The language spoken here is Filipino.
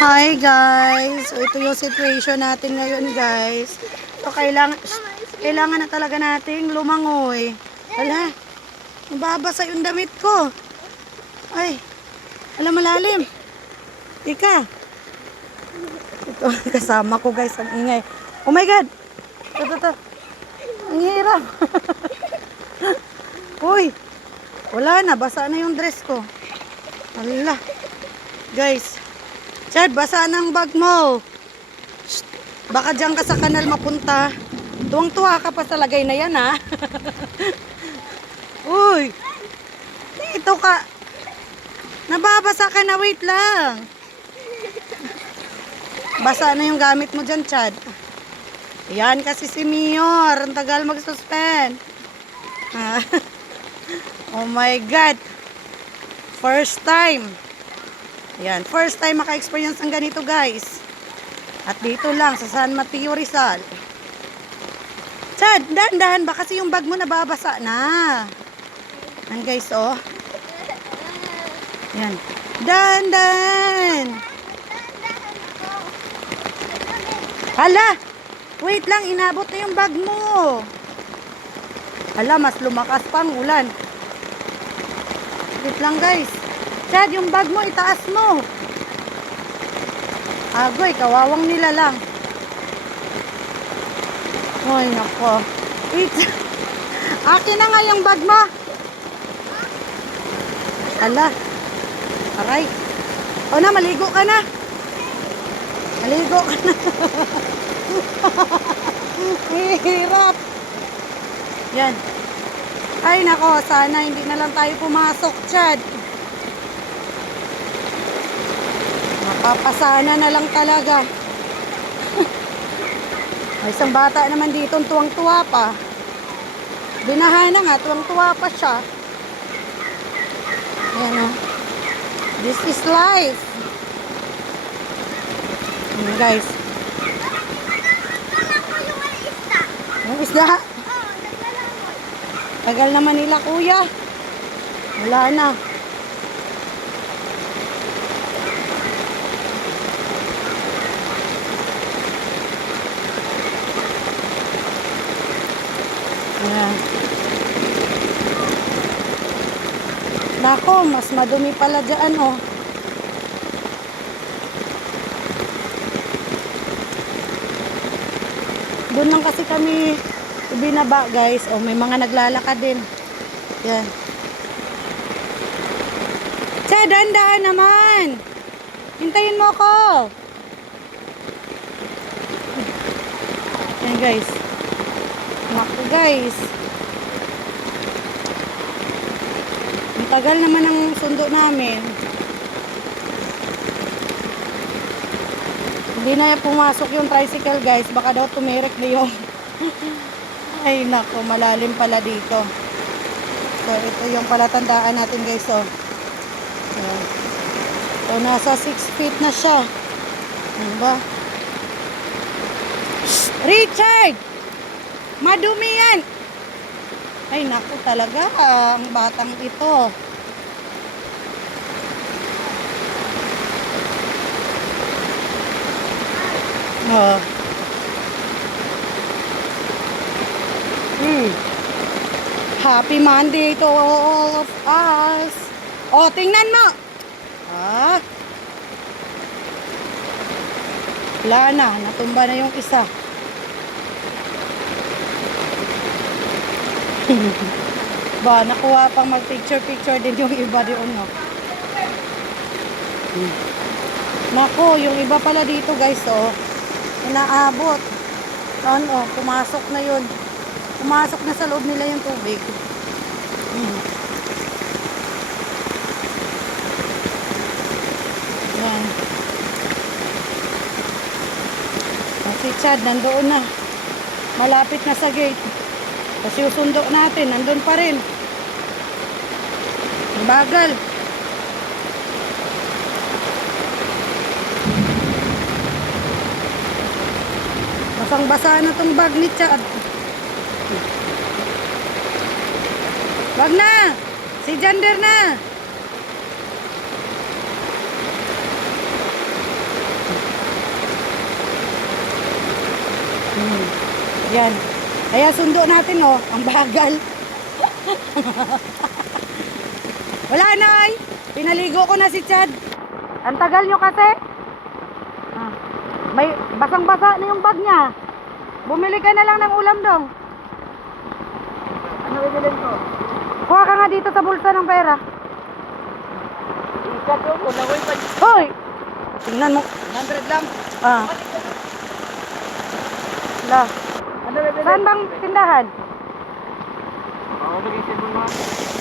Hi guys! So ito yung situation natin ngayon guys. So kailangan na talaga nating lumangoy. Hala, mababasa yung damit ko. Ay, alam malalim. Ika. Ito kasama ko guys, ang ingay. Oh my god! Ito. Ang hirap. Uy, wala na, basa na yung dress ko. Hala. Guys, Chad, basa ng bag mo. Shh, baka dyan ka sa kanal mapunta. Tuwang-tuwa ka pa sa lagay na yan, ha? Uy, dito ka. Nababasa ka na, wait lang. Basa na yung gamit mo dyan, Chad. Yan kasi si Mior. Ang tagal mag-suspend. Oh my God. First time. Yan, first time maka-experience ng ganito guys. At dito lang sa San Mateo Rizal. Chad, dahan-dahan ba kasi yung bag mo nababasa na. Yan guys, oh. Yan. Dahan-dahan. Hala, wait lang, inabot na yung bag mo. Hala, mas lumakas pang ulan. Wait lang guys. Chad, yung bag mo, itaas mo. Agoy, kawawang nila lang. Ay, nako. Wait. Akin na nga yung bag mo. Ala. Aray. O na, maligo ka na. Maligo ka na. Hirap. Yan. Ay, nako, sana hindi na lang tayo pumasok, Chad. Papasana na lang talaga. May isang bata naman dito, tuwang-tuwa pa. Binahan na nga, tuwang-tuwa pa siya. Ayan o. This is life. Ayan guys. Yung isda. Tagal naman nila kuya. Wala na. Ayan. Nako, mas madumi pala dyan, oh. Doon lang kasi kami binaba, guys. Oh, may mga naglalakad din. Yan. Che, dahan-dahan naman. Hintayin mo ako. Yan, guys. Naku guys, ang tagal naman ang sundo namin. Hindi na pumasok yung tricycle guys, baka daw tumirik na yung ay naku, malalim pala dito. So ito yung palatandaan natin guys, oh. So nasa 6 feet na siya. Ano ba? Richard! Madumi yan. Ay, naku talaga. Ang batang ito. Oh. Happy Monday to all of us. Oh, tingnan mo. Ah. Wala na. Natumba na yung isa. Ba, nakuha pang mag-picture din yung iba doon, no? Nako, yung iba pala dito, guys, oh. Inaabot. Ano, pumasok na yun. Pumasok na sa loob nila yung tubig. Yan. Si Chad, nandoon na. Malapit na sa gate. Kasi yung sundo natin, nandun pa rin. Bagal. Basang-basa na tong bag ni Chad. Wag na! Si Si Jander na. Yan. Kaya sundo natin, oh. Ang bagal. Wala, Nay. Pinaligo ko na si Chad. Ang tagal nyo kasi. Ah. May basang-basa na yung bag niya. Bumili ka na lang ng ulam dong. Ano bibilin ko? Kuha ka nga dito sa bulsa ng pera. Ikat ko, kulawin pa. Hoy! Tingnan mo. 100 lang. Ah. La. Ano bibilin? Saan bang tindahan? Ako mag-isip mo mga.